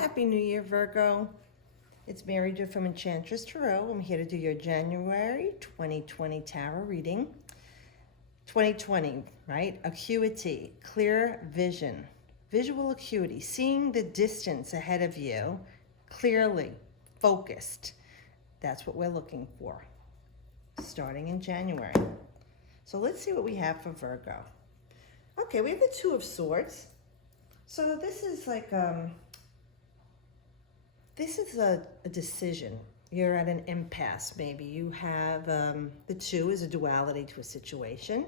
Happy New Year, Virgo. It's Mary Jo from Enchantress Tarot. I'm here to do your January 2020 tarot reading. 2020, right? Acuity, clear vision, visual acuity, seeing the distance ahead of you clearly, focused. That's what we're looking for, starting in January. So let's see what we have for Virgo. Okay, we have the Two of Swords. So this is like this is a decision. You're at an impasse. Maybe you have the two is a duality to a situation,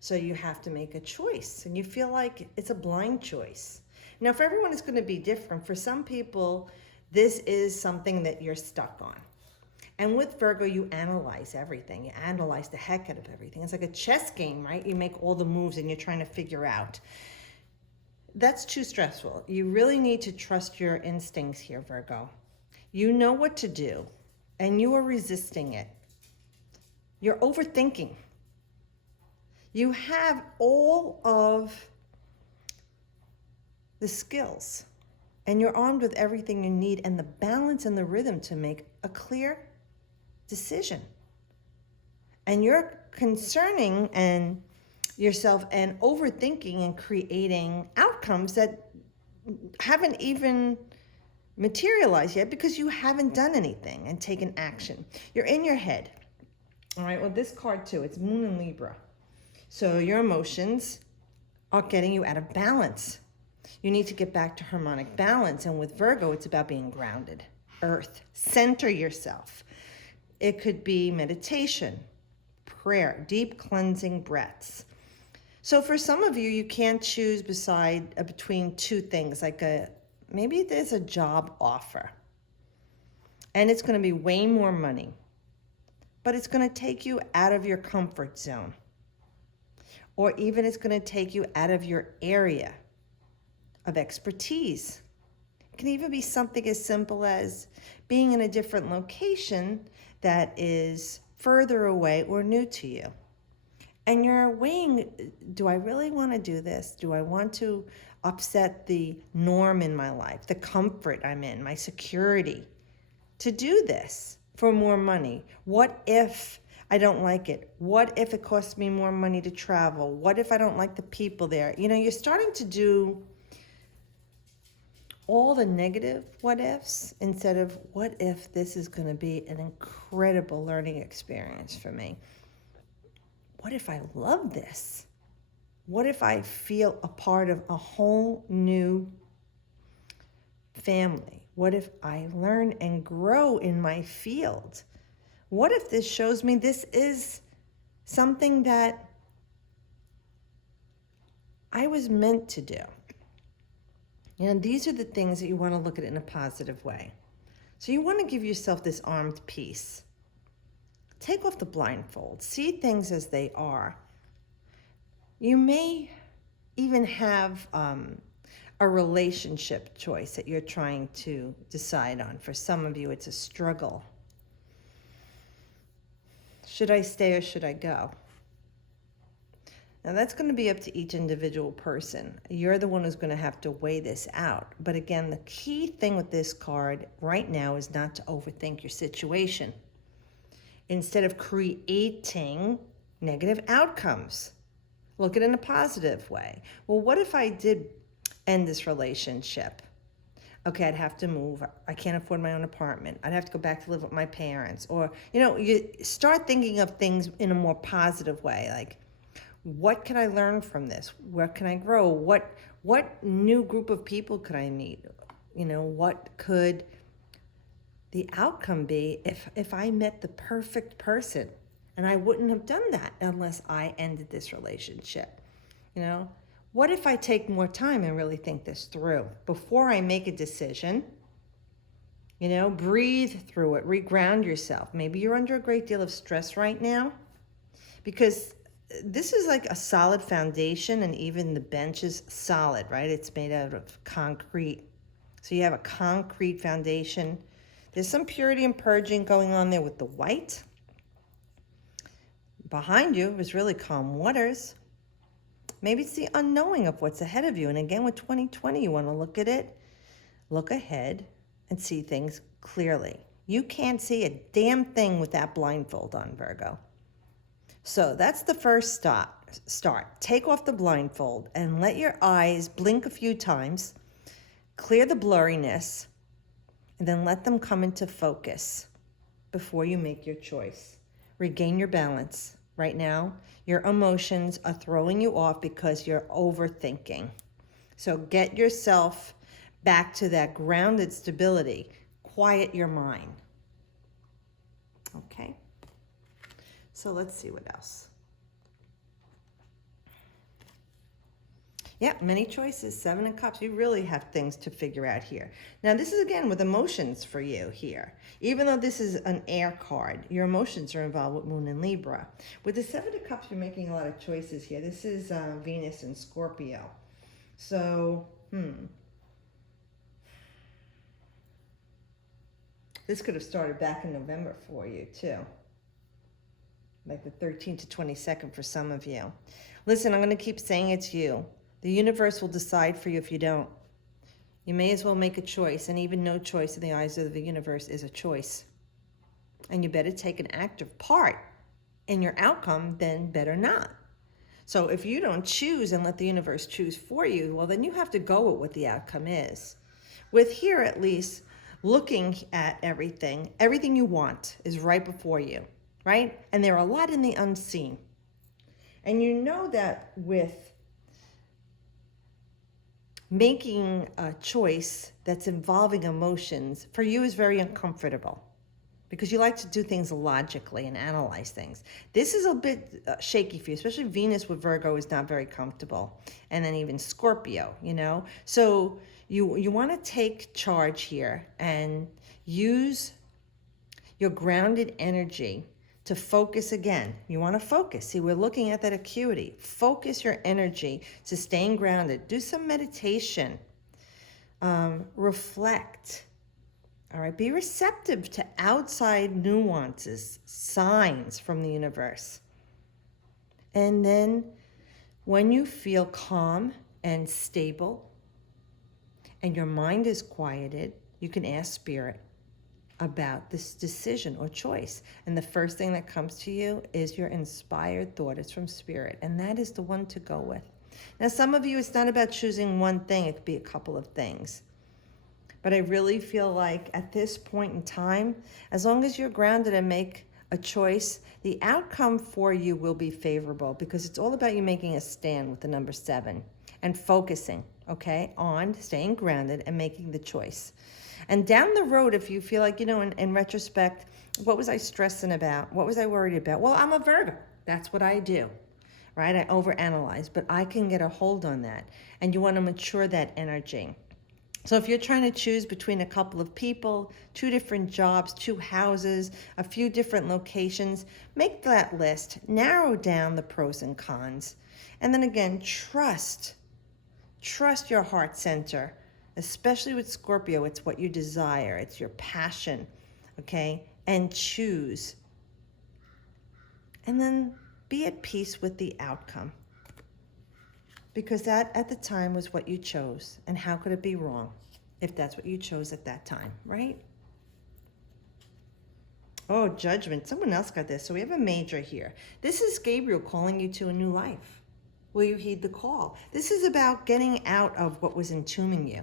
so you have to make a choice, and you feel like it's a blind choice. Now, for everyone, it's going to be different. For some people, this is something that you're stuck on. And with Virgo, you analyze everything. You analyze the heck out of everything. It's like a chess game, right? You make all the moves and you're trying to figure out. That's too stressful. You really need to trust your instincts here, Virgo. You know what to do, and you are resisting it. You're overthinking. You have all of the skills, and you're armed with everything you need and the balance and the rhythm to make a clear decision. And you're concerning yourself and overthinking and creating outcomes that haven't even materialized yet because you haven't done anything and taken action. You're in your head. All right, well, this card too, it's Moon in Libra. So your emotions are getting you out of balance. You need to get back to harmonic balance. And with Virgo, it's about being grounded. Earth, center yourself. It could be meditation, prayer, deep cleansing breaths. So for some of you, you can't choose between two things, like maybe there's a job offer and it's going to be way more money, but it's going to take you out of your comfort zone, or even it's going to take you out of your area of expertise. It can even be something as simple as being in a different location that is further away or new to you. And you're weighing, do I really want to do this? Do I want to upset the norm in my life, the comfort I'm in, my security, to do this for more money? What if I don't like it? What if it costs me more money to travel? What if I don't like the people there? You know, you're starting to do all the negative what ifs instead of what if this is going to be an incredible learning experience for me? What if I love this? What if I feel a part of a whole new family? What if I learn and grow in my field? What if this shows me this is something that I was meant to do? And these are the things that you want to look at in a positive way. So you want to give yourself this armed peace. Take off the blindfold. See things as they are. You may even have a relationship choice that you're trying to decide on. For some of you, it's a struggle. Should I stay or should I go? Now, that's going to be up to each individual person. You're the one who's going to have to weigh this out. But again, the key thing with this card right now is not to overthink your situation, instead of creating negative outcomes. Look at it in a positive way. Well, what if I did end this relationship? Okay, I'd have to move. I can't afford my own apartment. I'd have to go back to live with my parents. Or, you start thinking of things in a more positive way. Like, what can I learn from this? Where can I grow? What new group of people could I meet? What could the outcome be if I met the perfect person? And I wouldn't have done that unless I ended this relationship. What if I take more time and really think this through before I make a decision? Breathe through it, reground yourself. Maybe you're under a great deal of stress right now because this is like a solid foundation, and even the bench is solid, right? It's made out of concrete. So you have a concrete foundation. There's some purity and purging going on there with the white. Behind you is really calm waters. Maybe it's the unknowing of what's ahead of you. And again, with 2020, you want to look at it look ahead and see things clearly. You can't see a damn thing with that blindfold on, Virgo. So that's the first start. Take off the blindfold and let your eyes blink a few times, clear the blurriness, and then let them come into focus before you make your choice. Regain your balance. Right now, your emotions are throwing you off because you're overthinking. So get yourself back to that grounded stability. Quiet your mind. Okay? So let's see what else. Yeah, many choices. 7 of Cups. You really have things to figure out here. Now, this is again with emotions for you here. Even though this is an air card, your emotions are involved with Moon and Libra. With the 7 of Cups, you're making a lot of choices here. This is Venus and Scorpio. So, this could have started back in November for you, too. Like the 13th to 22nd for some of you. Listen, I'm going to keep saying it to you. The universe will decide for you if you don't. You may as well make a choice, and even no choice in the eyes of the universe is a choice. And you better take an active part in your outcome than better not. So if you don't choose and let the universe choose for you, well, then you have to go with what the outcome is. With here, at least, looking at everything you want is right before you, right? And there are a lot in the unseen. And you know that with making a choice that's involving emotions, for you is very uncomfortable because you like to do things logically and analyze things. This is a bit shaky for you, especially Venus with Virgo is not very comfortable. And then even Scorpio, you know? So you want to take charge here and use your grounded energy to focus again. You want to focus. See, we're looking at that acuity. Focus your energy to staying grounded. Do some meditation. Reflect. All right. Be receptive to outside nuances, signs from the universe. And then when you feel calm and stable and your mind is quieted, you can ask Spirit about this decision or choice. And the first thing that comes to you is your inspired thought. It's from Spirit. And that is the one to go with. Now, some of you, it's not about choosing one thing. It could be a couple of things. But I really feel like at this point in time, as long as you're grounded and make a choice, the outcome for you will be favorable because it's all about you making a stand with the number 7 and focusing, okay, on staying grounded and making the choice. And down the road, if you feel like, you know, in retrospect, what was I stressing about? What was I worried about? Well, I'm a Virgo. That's what I do, right? I overanalyze, but I can get a hold on that. And you want to mature that energy. So if you're trying to choose between a couple of people, 2 different jobs, 2 houses, a few different locations, make that list, narrow down the pros and cons. And then again, trust your heart center. Especially with Scorpio, it's what you desire. It's your passion, okay? And choose. And then be at peace with the outcome. Because that, at the time, was what you chose. And how could it be wrong if that's what you chose at that time, right? Oh, Judgment. Someone else got this. So we have a major here. This is Gabriel calling you to a new life. Will you heed the call? This is about getting out of what was entombing you.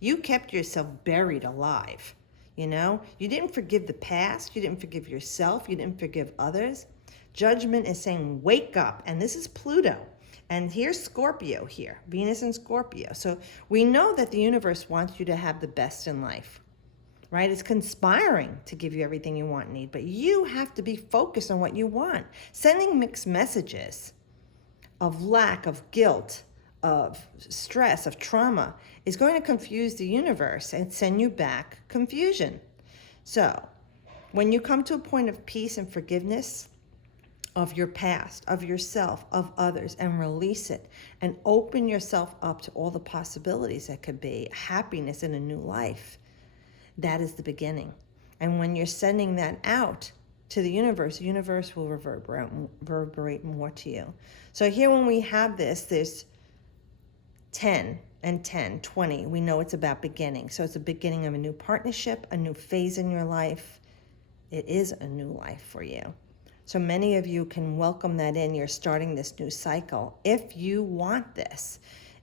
You kept yourself buried alive, you know? You didn't forgive the past. You didn't forgive yourself. You didn't forgive others. Judgment is saying, wake up. And this is Pluto. And here's Scorpio here, Venus and Scorpio. So we know that the universe wants you to have the best in life, right? It's conspiring to give you everything you want and need, but you have to be focused on what you want. Sending mixed messages of lack, of guilt, of stress, of trauma, is going to confuse the universe and send you back confusion. So when you come to a point of peace and forgiveness of your past, of yourself, of others, and release it and open yourself up to all the possibilities that could be happiness in a new life, that is the beginning. And when you're sending that out to the universe will reverberate more to you. So here when we have this, there's 10 and 10, 20, we know it's about beginning. So it's a beginning of a new partnership, a new phase in your life. It is a new life for you. So many of you can welcome that in. You're starting this new cycle. If you want this,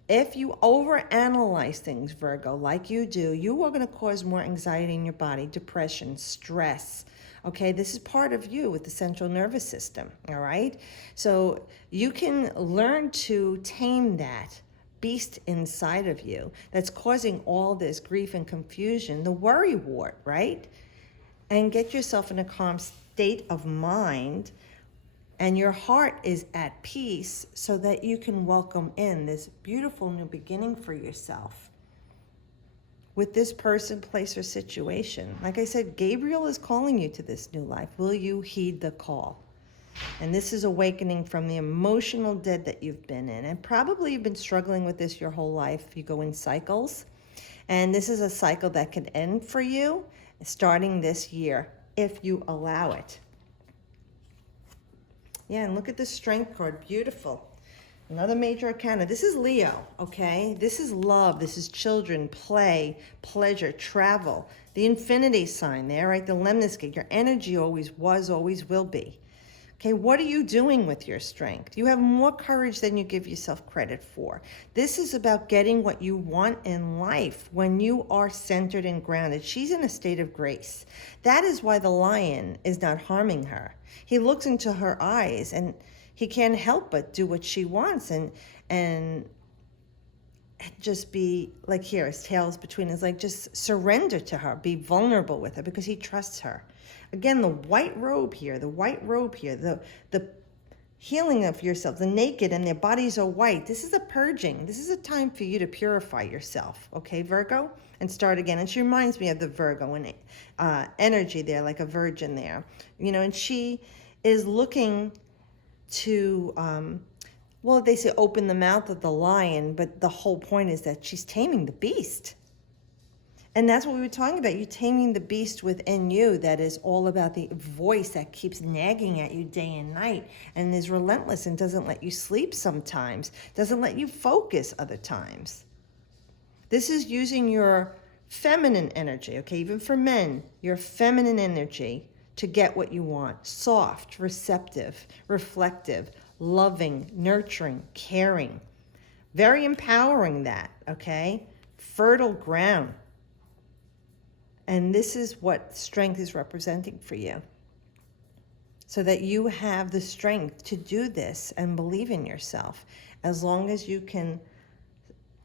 if you overanalyze things, Virgo, like you do, you are going to cause more anxiety in your body, depression, stress. Okay, this is part of you with the central nervous system, all right? So you can learn to tame that beast inside of you that's causing all this grief and confusion, the worry wart, right? And get yourself in a calm state of mind, and your heart is at peace, so that you can welcome in this beautiful new beginning for yourself with this person, place, or situation. Like I said, Gabriel is calling you to this new life. Will you heed the call? And this is awakening from the emotional dead that you've been in. And probably you've been struggling with this your whole life. You go in cycles. And this is a cycle that can end for you starting this year, if you allow it. Yeah, and look at the Strength card. Beautiful. Another major arcana. This is Leo, okay? This is love. This is children, play, pleasure, travel. The infinity sign there, right? The lemniscate. Your energy always was, always will be. Okay, what are you doing with your strength? You have more courage than you give yourself credit for. This is about getting what you want in life when you are centered and grounded. She's in a state of grace. That is why the lion is not harming her. He looks into her eyes and he can't help but do what she wants and just be like, here, his tail's between his legs, just surrender to her, be vulnerable with her because he trusts her. Again, the white robe here, the healing of yourself, the naked and their bodies are white. This is a purging. This is a time for you to purify yourself, okay, Virgo? And start again. And she reminds me of the Virgo and energy there, like a virgin there. You know, and she is looking to, well, they say open the mouth of the lion, but the whole point is that she's taming the beast. And that's what we were talking about. You taming the beast within you that is all about the voice that keeps nagging at you day and night and is relentless and doesn't let you sleep sometimes, doesn't let you focus other times. This is using your feminine energy, okay? Even for men, your feminine energy to get what you want. Soft, receptive, reflective, loving, nurturing, caring. Very empowering that, okay? Fertile ground. And this is what strength is representing for you. So that you have the strength to do this and believe in yourself. As long as you can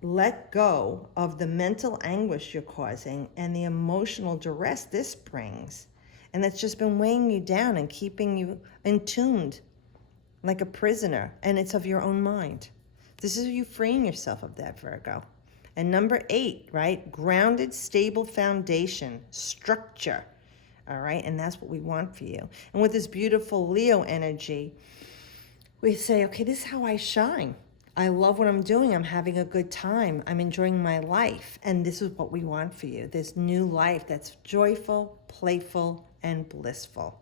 let go of the mental anguish you're causing and the emotional duress this brings. And that's just been weighing you down and keeping you entombed like a prisoner. And it's of your own mind. This is you freeing yourself of that, Virgo. And number 8, right? Grounded, stable foundation, structure. All right? And that's what we want for you. And with this beautiful Leo energy, we say, okay, this is how I shine. I love what I'm doing. I'm having a good time. I'm enjoying my life. And this is what we want for you. This new life that's joyful, playful, and blissful.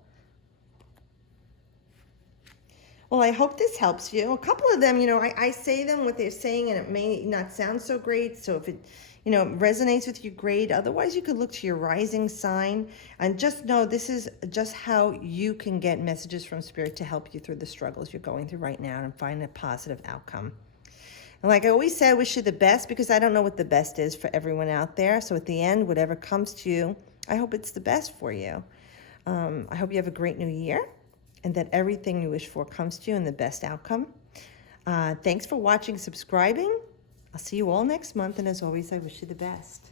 Well, I hope this helps you. A couple of them, you know, I say them, what they're saying, and it may not sound so great. So if it, you know, resonates with you, great. Otherwise, you could look to your rising sign and just know this is just how you can get messages from Spirit to help you through the struggles you're going through right now and find a positive outcome. And like I always say, I wish you the best because I don't know what the best is for everyone out there. So at the end, whatever comes to you, I hope it's the best for you. I hope you have a great new year. And that everything you wish for comes to you in the best outcome. Thanks for watching, subscribing. I'll see you all next month. And as always, I wish you the best.